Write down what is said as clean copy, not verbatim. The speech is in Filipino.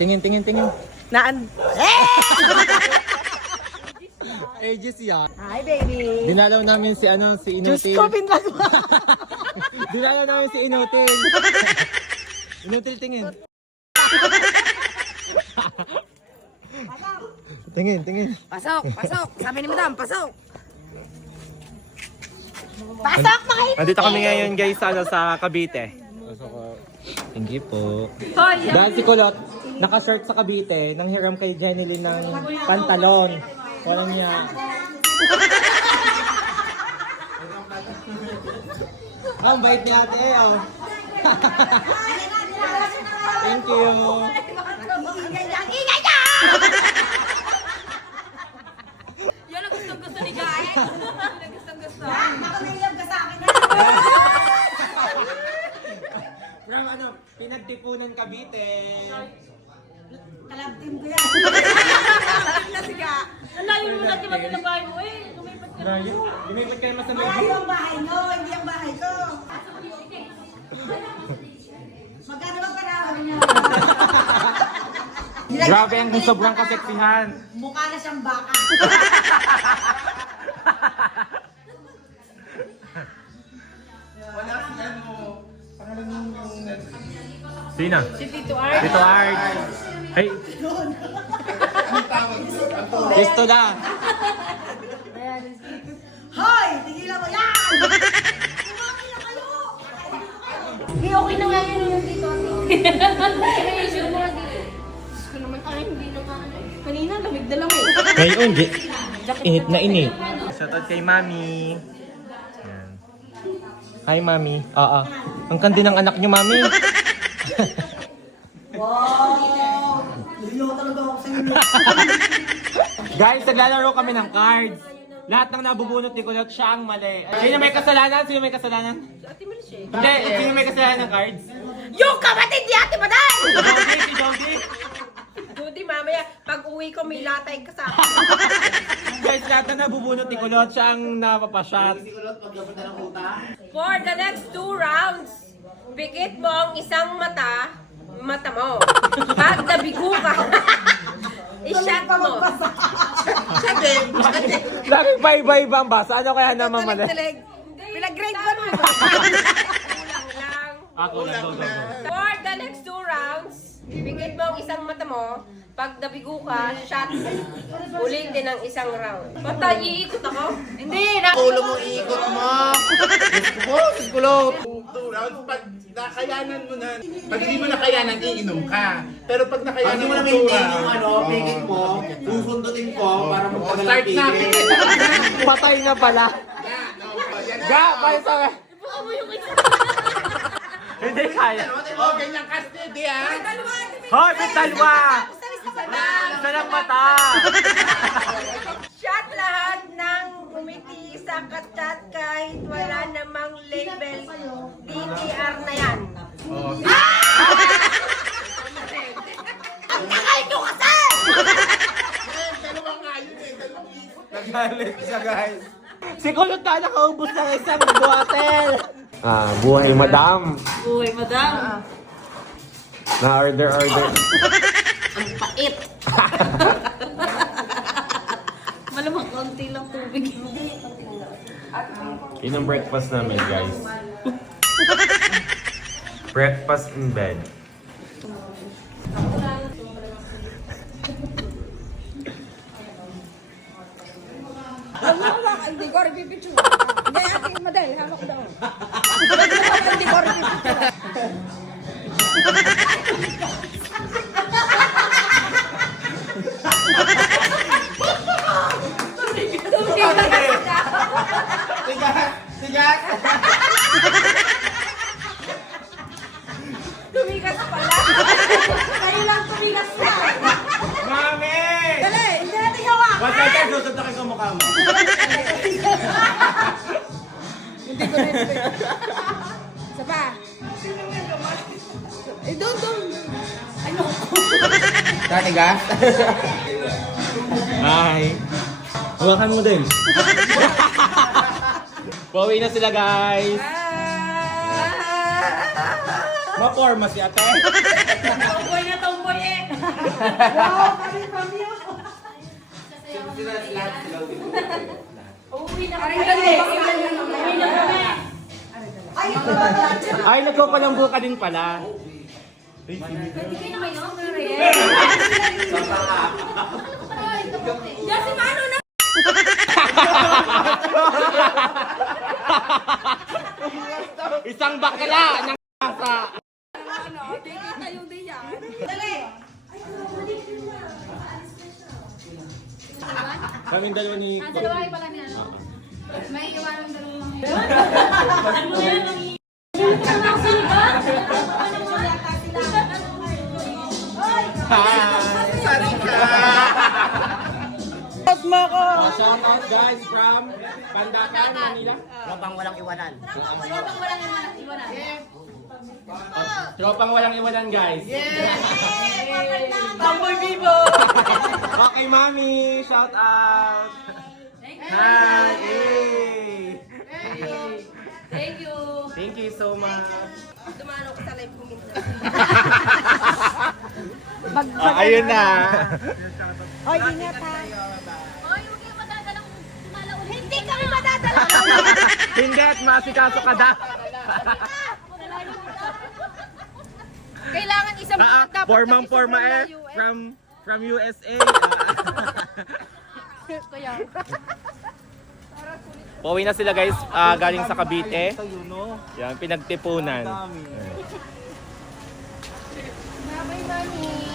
Tingin. Naan... Ages yan. Hi, baby! Dinalaw namin si Diyos Inutil. ko, pinlag mo! Dinalaw namin si Inutil. Inutil, tingin. Tingin. Pasok! Sabi ni madam, pasok! Pasok, makita! Nandito kami ngayon guys sa Cavite. Thank you po. Dahil si Kulot, naka-shirt sa Cavite, nang hiram kay Jenilyn ng pantalon. Wala niya. Ang bait ni ate oh. Thank you. Ingay ka! Yan ang gustong-gusto ni Gae. Yan ang gustong-gusto. Nakamilab ka sa akin na. From pinagtipunan Cavite. Kalabtim ko yan. Kasi ka. Ang layo mo natin magkinabahay mo eh. Lumipat ka. Lumipat kayo mas Malayo ang bahay mo, hindi ang bahay ko. Magkano ba parawan niya? Grabe ang sobrang kaseksihan. Mukha na siyang baka. Sino? Si Tito Art. Tito Art. Ay. Gusto na. Hoy! Tigilan mo yan! Kumaki na kayo! Hindi, okay na nga yun yung Tito Art. Reaction mo lang dito. Diyos ko naman, hindi na nga ano. Kanina, lamig na lang eh. Ngayon, init na init. Shoutout kay Mami. Yan. Hi, Mami. Oo. Ang kandi ng anak niyo, Mami. Wow! Nililo talaga ako sa inyo. Guys, naglalaro kami ng cards. Lahat ng nabubunot ni Kulot, siya ang mali. Sino may kasalanan? Ate Melchie. Hindi, sino may kasalanan ng cards? Yung kapatid ni Ate Maday! Si Doggy. Dudy, mamaya, pag uwi ko may latay ka sa akin. Guys, lahat ng nabubunot ni Kulot, siya ang napapashot. For the next 2 rounds, pikit mo ang isang mata mo. Pag nabigo ka, i-shot mo. Shot din. Laging iba-iba ang basa. Ano kaya naman mali? Pinag-grade ba naman? Kulang lang. Ako lang, go. For the next 2 rounds, pikit mo ang isang mata mo. Pag nabigo ka, shot. Ulitin ang isang round. Basta iikot ako? Hindi. Ulo mo iikot mo. Diyos ko, Two rounds, pag nakayanan mo na, pag hindi mo nakayanan, iinom ka. Pero pag nakayanan Hindi mo mo na two maintain rounds, yung pigit mo, susundutin ko para magtagal start na, pigit na. Patay na pala. Ga, paano sa... Hindi kaya. Oh, ganyan ka steady ha. Hoy, may talwa! Isa lang mata! Shot lahat ng umiti sa kachat kahit wala namang label. DTR na yan. Ang takal nyo kasi! Dalawa nga yun eh, dalawang ikot. Nagalit siya, guys. Si Kulot na nakaubos ng isang buwatel. Buhay madam. Uy, madam. Na-order. Ang pait. Malamang konti lang tubig. Yun ang breakfast namin, guys. Breakfast in bed. Hindi ko rin pipicture. Hindi, ating madal. Hawak daw. Hindi ko rin pipicture. Sigat! Tumigas pala. Kayo lang tumigas na. Mami! Dali, hindi natin hawakan. What's that guys? Susuntakin ko mukha mo. Hindi ko rin expect. Isa pa. Doon. Ano? Tatigas? Hi! Hawakan mo din. Pauwi na sila, guys. Maporma si ate. Tomboy na tomboy eh. Uuwi na kami. Uuwi na kami. Ay, nagpapalambo ka din pala. Pwede na kayo? Diyan si Mano na. Isang bakla ng kasa. Kaming dalawa ni... Dalawa pala niya, no? May iwanang dalawa. Shout out guys from Pandakan, Manila. Tropang walang iwanan. Tropang walang iwanan guys. Tamboy Vivo! Okay, Mami, shout out. Hi, hey. Thank you. Thank you so much. Dumano ko sa live ko minsan. Ayun na. Hoy, huwag kayong madadalang sumala ulit. Hindi kami madadalang. Hindi at masikaso ka da. Kailangan isang dapat Formang isang forma from eh. the US. From USA. Kaya. Pauwi na sila guys, galing sa Cavite. Yan, pinagtipunan. Bye, Mami.